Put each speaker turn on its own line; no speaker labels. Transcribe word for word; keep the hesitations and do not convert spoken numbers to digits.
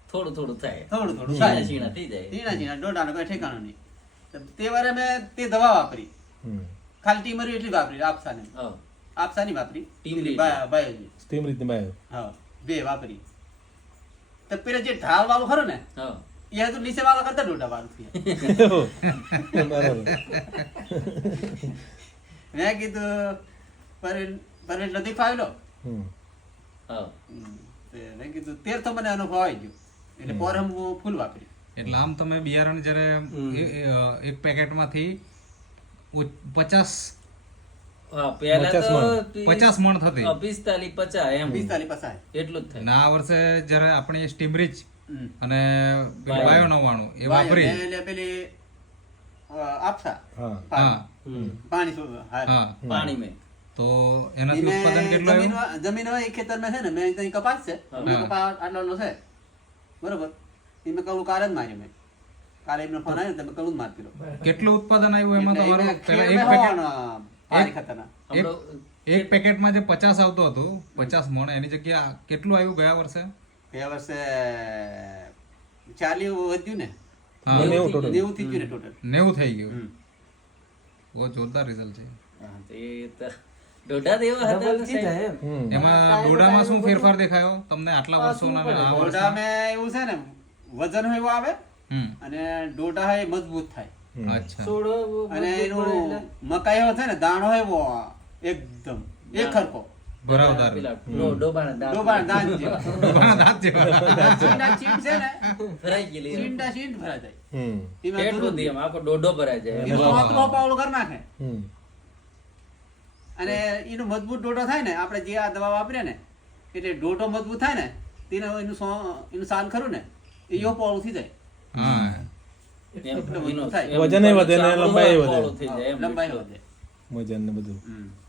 થોડું થોડું થાય,
થોડું થોડું
ઝીણા
થાય,
ઝીણા થઈ જાય.
ઝીણા ઝીણા ડોડાનો કોઈ ઠેકાણો નહીં. તે વારે મેં તે દવા વાપરી,
હમ.
ખાલી ટીમરી એટલી વાપરી, આપસાની
હા.
આપસાની વાપરી,
ટીમરી
બા- બાયોજી.
સ્ટીમ રીતની બાયો.
હા બે વાપરી. તો પેલા જે ઢાળ વાળું ખરું ને
હા.
એ તો નીચે વાળા કરતા ડોડા વાળું થયું.
બરાબર.
મેં કીધું પરેશ પરેશ નથી ફાવેલો.
હમ.
હા.
હમ. તે મેં કીધું તેર તો મને અનુભવ આવી ગયો એટલે પોરમ હું ફૂલ વાપરી.
એટલે આમ તમે બિયારણ જ્યારે એ- એ, અ, એક પેકેટમાંથી ઓ- પચાસ
હા, પહેલા
પચાસ
તો
મણ.
પીસ-
પચાસ મણ થતી.
હા, પિસ્તાલીસ પચાસ એમ
પિસ્તાલીસ પસાય.
એટલું જ થાય.
અને આ વર્ષે જ્યારે આપણે સ્ટીમરીચ
હમ.
અને પેલું
બાયો.
બાયો નવ્વાણું એ
બાયો
વાપરી
ને એટલે પેલી અ, આપસા
હા.
હા
હમ.
પાણી શું હારે.
હા
પાણી મેં
તો એનાથી
ઈ મેં
ઉત્પાદન કેટલું આવ્યું?
જમીનમાં- જમીન હોય એ ખેતરમાં છે ને મેં ત્યાં કપાસ છે
હા.
મેં કપાસ આટલો આટલો છે બરોબર એ મેં કડું કાર જ માર્યું મેં કાલે એમનો ફોન આવ્યો તો મેં કડું જ મારતી રહ્યો.
કેટલું ઉત્પાદન આવ્યું એમાં
એટલે
તમારું
એમાં
પેલા
ખેડ
એક
મેં
પેકેટ
હોવાનો ભારી ખતરનાક.
એક
હમણાં
એક પેકેટમાં જે પચાસ આવતું હતું પચાસ મણ એની જગ્યાએ કેટલું આવ્યું ગયા વર્ષે?
ગયા વર્ષે ચાલી વધ્યું ને
હા
નેવું total.
નેવું થઈ ગયું ને ટોટલ.
નેવું થઈ ગયું.
હમ.
બહુ જોરદાર રિઝલ્ટ છે.
હા, તો એ તો દોઢા જ એવા હતા તો સાહેબ.
હમ.
એમાં ડોડામાં શું ફેરફાર દેખાયો તમને આટલા વર્ષોના અને આ
ડોડા
વર્ષના?
મેં એવું છે ને વજન હોય એવું આવે
હમ
અને ડોડા હોય એ મજબૂત થાય
હમ.
અચ્છા
સોડો
અને
મજબૂત
એનું
પડે એટલે
મકાઈ હોય છે ને દાણો હોય એવો એકદમ એક ખરખો
બરાબર.
પેલા ડો- ડોબાના દાંત.
ડોબા દાંત જેવા.
ડોબાના દાંત જેવા.
ચીંડા ચીંડ છે ને
ભરાઈ ગયેલી એમ.
ચીંડા ચીંડ ભરાઈ જાય
હમ.
એમાં
પેટ
દૂધ
સુધી એમ આખો દોઢો ભરાઈ જાય.
એનું સોતરો પાવડો કરી નાખે
હમ.
અને એનો મજબૂત ડોડો થાય ને આપણે જે આ દવા વાપરીએ ને એટલે ડોડો મજબૂત થાય ને તેને એનું સો- એનું સાલ ખરું ને એ યો પોળું થઈ જાય
હા
એમ એનો-
થાય.
એમ
વજન એ વધે ને
ચામડું
લંબાઈ એ વધે.
પોળું થઈ જાય એમ
લંબાઈ
એટલું.
વધે.
વજન ને બધું.
હમ.